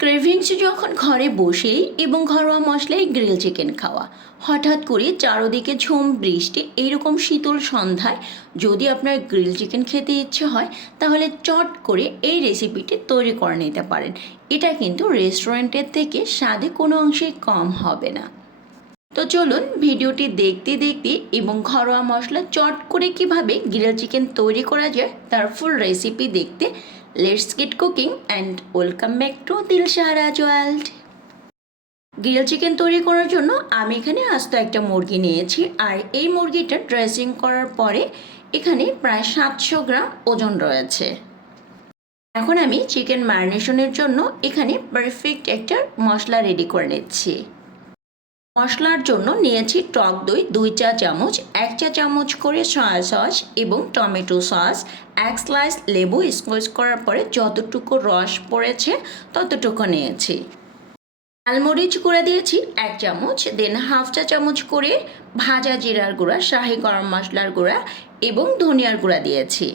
Cravings যখন ঘরে বসেই এবং ঘরোয়া মশলায় গ্রিল চিকেন খাওয়া, হঠাৎ করে চারদিকে ঝুম বৃষ্টি, এইরকম শীতল সন্ধ্যায় যদি আপনার গ্রিল চিকেন খেতে ইচ্ছে হয় তাহলে চট করে এই রেসিপিটি তৈরি করে নিতে পারেন। এটা কিন্তু রেস্টুরেন্টের থেকে স্বাদে কোনো অংশেই কম হবে না। তো চলুন ভিডিওটি দেখতে দেখতে এবং ঘরোয়া মশলা চট করে কিভাবে গ্রিল চিকেন তৈরি করা যায় তার ফুল রেসিপি দেখতে let's get cooking and welcome back to Dilsharaj world. Grill chicken তৈরি করার জন্য আমি এখানে আস্ত একটা মুরগি নিয়েছি, আর এই মুরগিটা ড্রেসিং করার পরে এখানে প্রায় 700 গ্রাম ওজন রয়েছে। এখন আমি চিকেন ম্যারিনেশনের জন্য এখানে পারফেক্ট একটা মশলা রেডি করে নিচ্ছি। মশলার জন্য নিয়েছি টক দই 2 চা চামচ, 1 চা চামচ করে সয়া সস এবং টমেটো সস, 1 স্লাইস লেবু স্কোয়াশ করার পরে যতটুকু রস পড়েছে ততটুকু নিয়েছি। লালমরিচ গুঁড়া দিয়েছি 1 চামচ, দেন হাফ চা চামচ করে ভাজা জিরার গুঁড়া, শাহি গরম মশলার গুঁড়া এবং ধনিয়ার গুঁড়া দিয়েছি।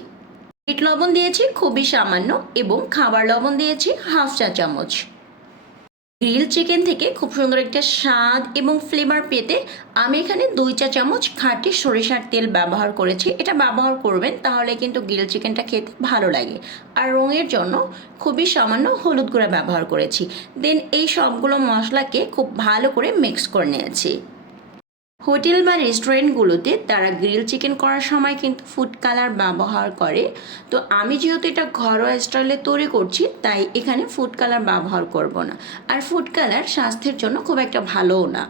বিট লবণ দিয়েছি খুবই সামান্য এবং খাবার লবণ দিয়েছি হাফ চা চামচ। গ্রিল চিকেন থেকে খুব সুন্দর একটা স্বাদ এবং ফ্লেভার পেতে আমি এখানে 2 চা চামচ খাঁটি সরিষার তেল ব্যবহার করেছি। এটা ব্যবহার করবেন তাহলে কিন্তু গ্রিল চিকেনটা খেতে ভালো লাগে। আর রঙের জন্য খুবই সামান্য হলুদ গুঁড়া ব্যবহার করেছি। দেন এই সবগুলো মশলাকে খুব ভালো করে মিক্স করে নিয়েছি। হোটেল বা রেস্টুরেন্টগুলোতে তারা গ্রিল চিকেন করার সময় কিন্তু ফুড কালার ব্যবহার করে, তো আমি যেহেতু এটা ঘরোয়া স্টাইলে তৈরি করছি তাই এখানে ফুড কালার ব্যবহার করব না। আর ফুড কালার স্বাস্থ্যের জন্য খুব একটা ভালোও না।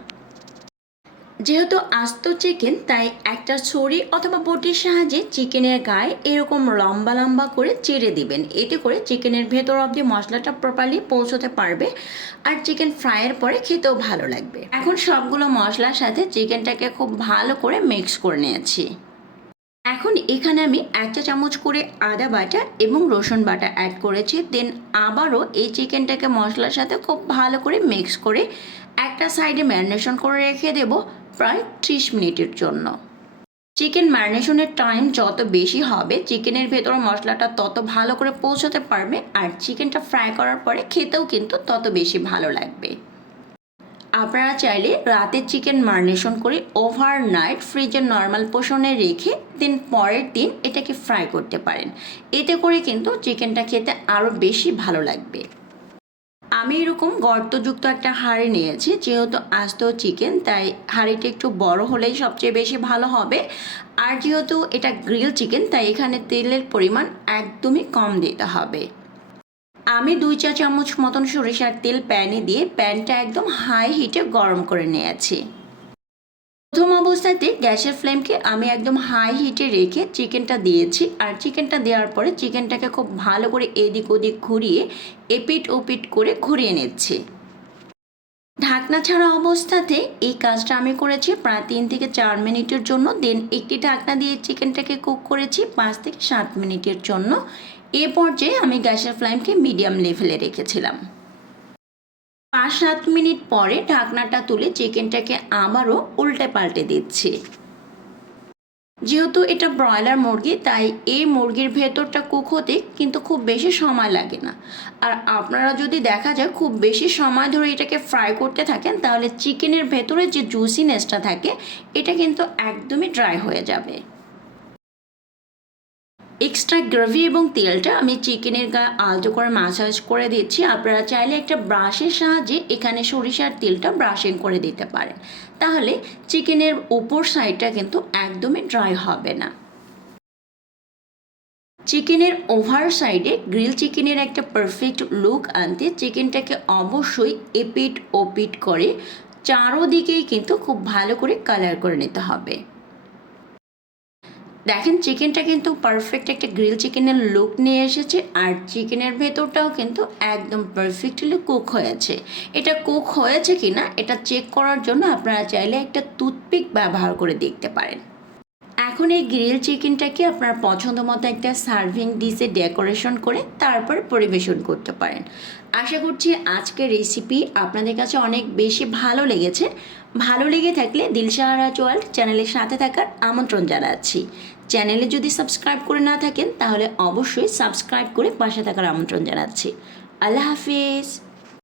যেহেতু আস্ত চিকেন তাই একটা ছুরি অথবা বটির সাহায্যে চিকেনের গায়ে এরকম লম্বা লম্বা করে চিড়ে দিবেন। এতে করে চিকেনের ভেতর অবধি মশলাটা প্রপারলি পৌঁছতে পারবে আর চিকেন ফ্রাইয়ের পরে খেতেও ভালো লাগবে। এখন সবগুলো মশলার সাথে চিকেনটাকে খুব ভালো করে মিক্স করে নিয়েছি। এখন এখানে আমি 1 চা চামচ করে আদা বাটা এবং রসুন বাটা অ্যাড করেছি। দেন আবারও এই চিকেনটাকে মশলার সাথে খুব ভালো করে মিক্স করে একটা সাইডে ম্যারিনেশন করে রেখে দেব প্রায় 30 মিনিটের জন্য। চিকেন ম্যারিনেশনের টাইম যত বেশি হবে চিকেনের ভেতর মশলাটা তত ভালো করে পৌঁছতে পারবে আর চিকেনটা ফ্রাই করার পরে খেতেও কিন্তু তত বেশি ভালো লাগবে। আপনারা চাইলে রাতে চিকেন ম্যারিনেশন করে ওভারনাইট ফ্রিজের নর্মাল পোষণে রেখে দেন পরের দিন এটাকে ফ্রাই করতে পারেন। এতে করে কিন্তু চিকেনটা খেতে আরও বেশি ভালো লাগবে। আমি এরকম গর্তযুক্ত একটা হাঁড়ি নিয়েছি, যেহেতু আস্ত চিকেন তাই হাঁড়িটা একটু বড় হলেই সবচেয়ে বেশি ভালো হবে। আর যেহেতু এটা গ্রিল চিকেন তাই এখানে তেলের পরিমাণ একদমই কম দিতে হবে। আমি 2 চা চামচ মতন সরিষার তেল প্যানে দিয়ে প্যানটা একদম হাই হিটে গরম করে নিয়েছি। প্রথম অবস্থাতে গ্যাসের ফ্লেমকে আমি একদম হাই হিটে রেখে চিকেনটা দিয়েছি, আর চিকেনটা দেওয়ার পরে চিকেনটাকে খুব ভালো করে এদিক ওদিক ঘুরিয়ে এপিট ওপিট করে ঘুরিয়ে নিচ্ছি। ঢাকনা ছাড়া অবস্থাতে এই কাজটা আমি করেছি প্রায় 3 থেকে 4 মিনিটের জন্য। দেন একটি ঢাকনা দিয়ে চিকেনটাকে কুক করেছি 5 থেকে 7 মিনিটের জন্য। এ পর্যায়ে আমি গ্যাসের ফ্লেমকে মিডিয়াম লেভেলে রেখেছিলাম। 5-7 মিনিট পরে ঢাকনাটা তুলে চিকেনটাকে আবারও উল্টে পাল্টে দিচ্ছি। যেহেতু এটা ব্রয়লার মুরগি তাই এই মুরগির ভেতরটা কুক হতে কিন্তু খুব বেশি সময় লাগে না। আর আপনারা যদি দেখা যায় খুব বেশি সময় ধরে এটাকে ফ্রাই করতে থাকেন তাহলে চিকেনের ভেতরে যে জুসিনেসটা থাকে এটা কিন্তু একদমই ড্রাই হয়ে যাবে। এক্সট্রা গ্রেভি এবং তেলটা আমি চিকেনের গায়ে আলতো করে ম্যাসাজ করে দিচ্ছি। আপনারা চাইলে একটা ব্রাশের সাহায্যে এখানে সরিষার তেলটা ব্রাশিং করে দিতে পারেন, তাহলে চিকেনের উপর সাইডটা কিন্তু একদমই ড্রাই হবে না। চিকেনের ওভার সাইডে গ্রিল চিকেনের একটা পারফেক্ট লুক আনতে চিকেনটাকে অবশ্যই এপিট ওপিট করে চারোদিকেই কিন্তু খুব ভালো করে কালার করে নিতে হবে। দেখেন চিকেনটা কিন্তু পারফেক্ট একটা গ্রিল চিকেনের লুক নিয়ে এসেছে, আর চিকেনের ভেতরটাও কিন্তু একদম পারফেক্টলি কুক হয়েছে। এটা কুক হয়েছে কিনা এটা চেক করার জন্য আপনারা চাইলে একটা টুথপিক ব্যবহার করে দেখতে পারেন। এখন এই গ্রিল চিকেনটাকে আপনার পছন্দ মতো একটা সার্ভিং ডিশে ডেকোরেশন করে তারপর পরিবেশন করতে পারেন। আশা করছি আজকের রেসিপি আপনাদের কাছে অনেক বেশি ভালো লেগেছে। ভালো লেগে থাকলে দিলশারাজ ওয়ার্ল্ড চ্যানেলের সাথে থাকার আমন্ত্রণ জানাচ্ছি। চ্যানেলে যদি সাবস্ক্রাইব করে না থাকেন তাহলে অবশ্যই সাবস্ক্রাইব করে পাশে থাকার আমন্ত্রণ জানাচ্ছি। আল্লাহ হাফিজ।